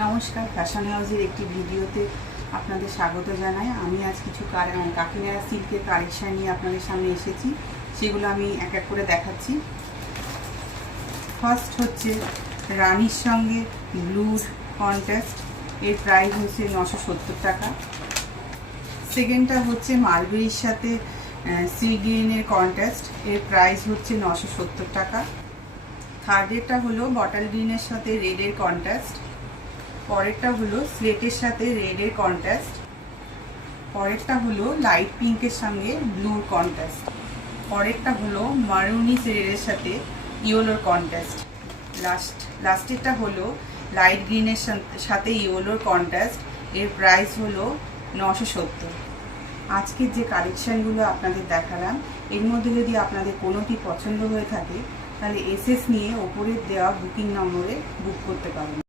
নমস্কার, ফ্যাশন হাউসের একটি ভিডিওতে আপনাদের স্বাগত জানাই। আমি আজ কিছু কাকিনাড়া সিল্কের কালেকশন নিয়ে আপনাদের সামনে এসেছি, সেগুলো আমি এক এক করে দেখাচ্ছি। ফার্স্ট হচ্ছে রানীর সঙ্গে ব্লুর কন্ট্রাস্ট, এর প্রাইস হচ্ছে 970 টাকা। সেকেন্ডটা হচ্ছে মালবেরির সাথে সি গ্রিনের কন্ট্রাস্ট, এর প্রাইস হচ্ছে 970 টাকা। থার্ডেরটা হলো বটল গ্রিনের সাথে রেডের কন্ট্রাস্ট। পরেরটা হলো স্লেটের সাথে রেডের কন্ট্রাস্ট। পরেরটা হলো লাইট পিঙ্কের সঙ্গে ব্লুর কন্ট্রাস্ট। পরেরটা হলো মারুনিস রেডের সাথে ইয়েলোর কন্ট্রাস্ট। লাস্টেরটা হলো লাইট গ্রিনের সাথে ইয়েলোর কন্ট্রাস্ট, এর প্রাইস হলো 970। আজকের যে কালেকশানগুলো আপনাদের দেখালাম, এর মধ্যে যদি আপনাদের কোনোটি পছন্দ হয়ে থাকে তাহলে এসএস নিয়ে ওপরের দেওয়া বুকিং নম্বরে বুক করতে পারেন।